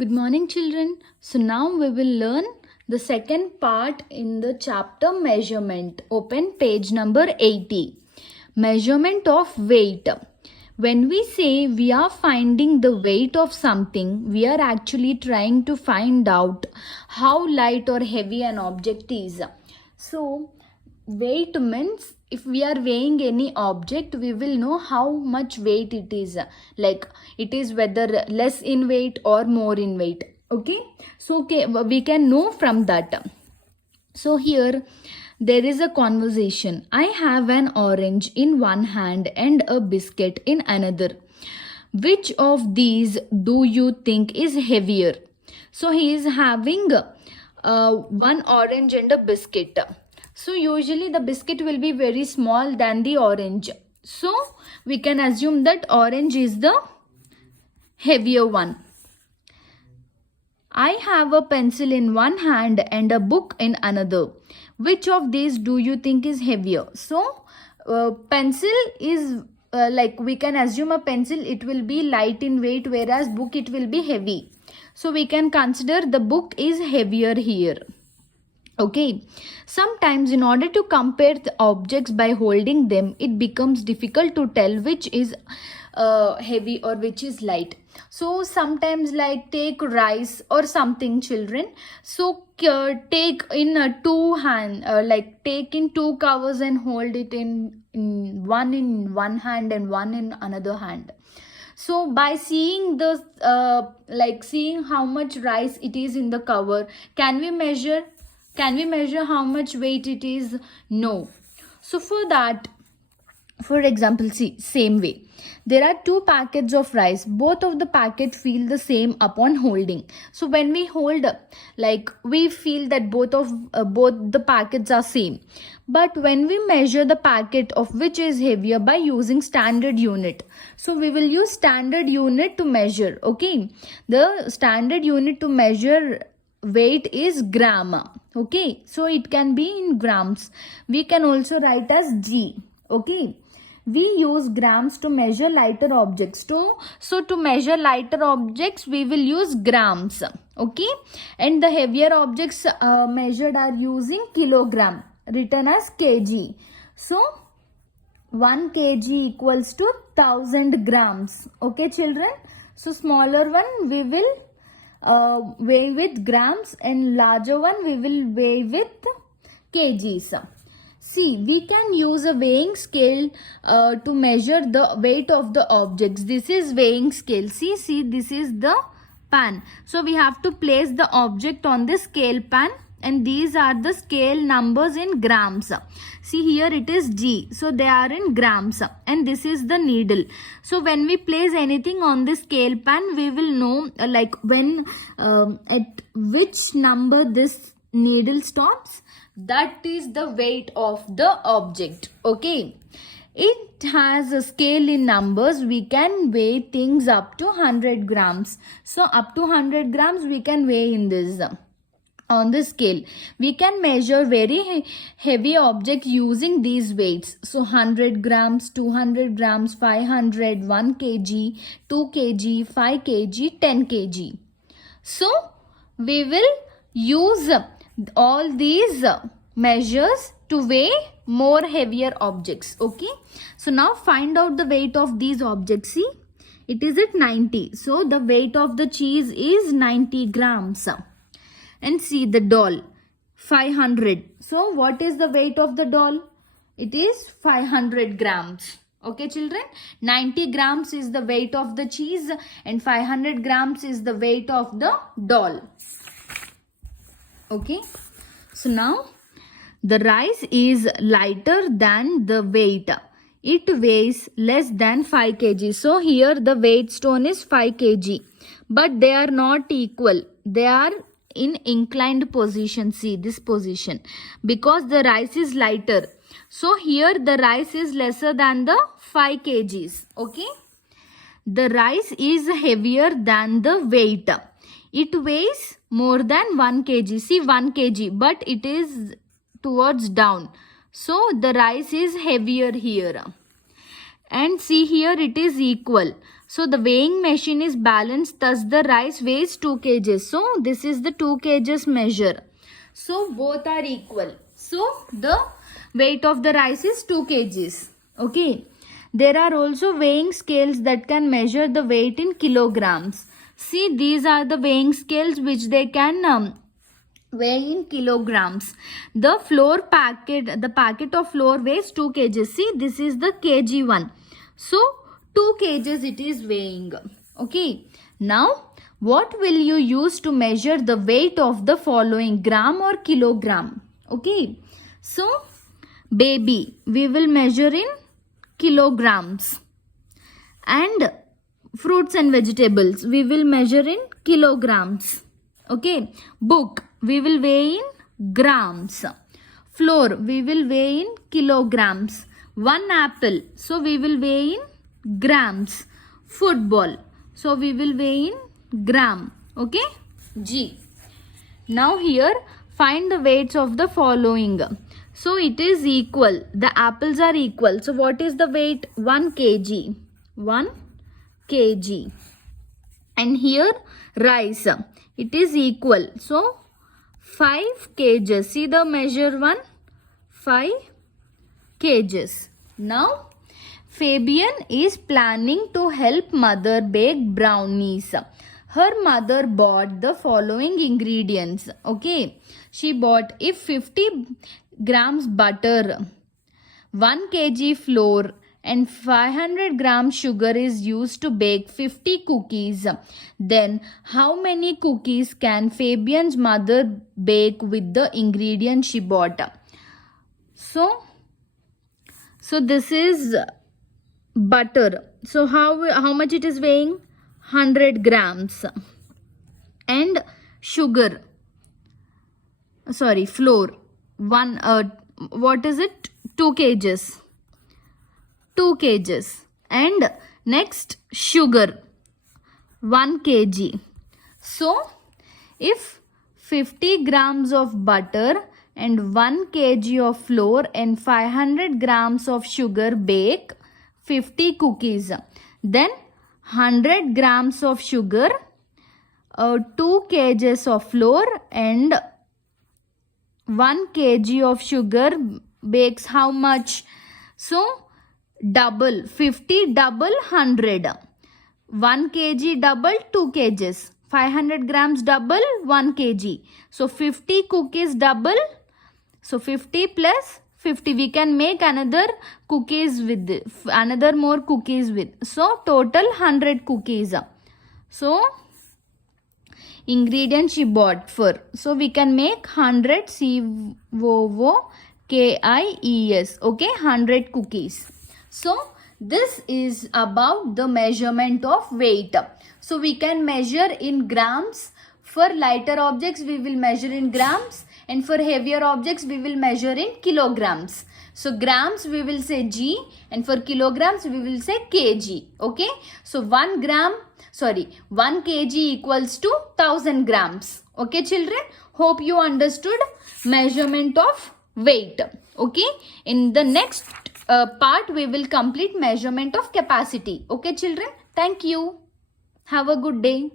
Good morning, children. So, now we will learn the second part in the chapter measurement. Open page number 80. Measurement of weight. When we say we are finding the weight of something, we are actually trying to find out how light or heavy an object is. So, weight means if we are weighing any object, we will know how much weight it is, like it is whether less in weight or more in weight. Okay, so we can know from that. So here there is a conversation. I have an orange in one hand and a biscuit in another. Which of these do you think is heavier? So he is having one orange and a biscuit. So usually the biscuit will be very small than the orange. So we can assume that orange is the heavier one. I have a pencil in one hand and a book in another. Which of these do you think is heavier? So pencil is like we can assume a pencil, it will be light in weight, whereas book it will be heavy. So we can consider the book is heavier here. Okay, sometimes in order to compare the objects by holding them, it becomes difficult to tell which is heavy or which is light. So sometimes, like take rice or something, children. So take in two hand, like take in two covers and hold it in one hand and one in another hand. So by seeing the like seeing how much rice it is in the cover, can we measure how much weight it is? No. So for that, for example, see, same way, there are two packets of rice. Both of the packets feel the same upon holding. So when we hold, like we feel that both the packets are same. But when we measure the packet of which is heavier by using standard unit, so we will use standard unit to measure. Okay, the standard unit to measure weight is gram. Okay, so it can be in grams. We can also write as G. Okay, we use grams to measure lighter objects. So to measure lighter objects, we will use grams. Okay, and the heavier objects measured are using kilogram, written as kg. So 1 kg equals to 1000 grams. Okay, children. So smaller one we will weigh with grams, and larger one we will weigh with kgs. See, we can use a weighing scale to measure the weight of the objects. This is weighing scale. See, this is the pan. So we have to place the object on the scale pan, and these are the scale numbers in grams. See, here it is G, so they are in grams, and this is the needle. So when we place anything on the scale pan, we will know like when at which number this needle stops, that is the weight of the object. Okay, it has a scale in numbers. We can weigh things up to 100 grams. So up to 100 grams we can weigh in this. On the scale, we can measure very heavy object using these weights. So 100 grams, 200 grams, 500, 1 kg, 2 kg, 5 kg, 10 kg. So we will use all these measures to weigh more heavier objects. Okay, so now find out the weight of these objects. See, it is at 90. So the weight of the cheese is 90 grams. And see the doll, 500. So what is the weight of the doll? It is 500 grams. Okay, children, 90 grams is the weight of the cheese and 500 grams is the weight of the doll. Okay, so now the rice is lighter than the weight. It weighs less than 5 kg. So here the weight stone is 5 kg. But they are not equal. They are in inclined position. See this position, because the rice is lighter. So here the rice is lesser than the 5 kgs. Okay, the rice is heavier than the weight. It weighs more than 1 kg. See 1 kg, but it is towards down. So the rice is heavier here. And see here it is equal. So the weighing machine is balanced, thus the rice weighs 2 kgs. So this is the 2 kgs measure. So both are equal. So the weight of the rice is 2 kgs. Okay. There are also weighing scales that can measure the weight in kilograms. See, these are the weighing scales which they can weigh in kilograms. The packet of flour weighs 2 kgs. See, this is the kg one. So 2 kgs it is weighing. Okay. Now, what will you use to measure the weight of the following, gram or kilogram? Okay. So, baby, we will measure in kilograms. And fruits and vegetables, we will measure in kilograms. Okay. Book, we will weigh in grams. Flour, we will weigh in kilograms. One apple, so we will weigh in grams. Football, so we will weigh in gram. Okay. G. Now here, find the weights of the following. So it is equal. The apples are equal. So what is the weight? 1 kg. 1 kg. And here rice. It is equal. So 5 kgs. See the measure one? 5 kgs. Now Fabian is planning to help mother bake brownies. Her mother bought the following ingredients. Okay. She bought if 50 grams butter, 1 kg flour and 500 grams sugar is used to bake 50 cookies. Then how many cookies can Fabian's mother bake with the ingredients she bought? So this is butter. So how much it is weighing? 100 grams. And sugar, flour, what is it? 2 kgs. 2 kgs. And next sugar, 1 kg. So if 50 grams of butter and 1 kg of flour and 500 grams of sugar bake 50 cookies, then 100 grams of sugar, 2 kgs of flour and 1 kg of sugar bakes how much? So double, 50 double 100. 1 kg double 2 kgs. 500 grams double 1 kg. So 50 cookies double. So 50 plus 50. We can make another cookies with another more cookies with. So total 100 cookies. So ingredients she bought for. So we can make 100 COOKIES. Okay, 100 cookies. So this is about the measurement of weight. So we can measure in grams. For lighter objects we will measure in grams, and for heavier objects we will measure in kilograms. So grams we will say G, and for kilograms we will say kg. Okay. So 1 kg equals to 1000 grams. Okay children, hope you understood measurement of weight. Okay. In the next part we will complete measurement of capacity. Okay children, thank you. Have a good day.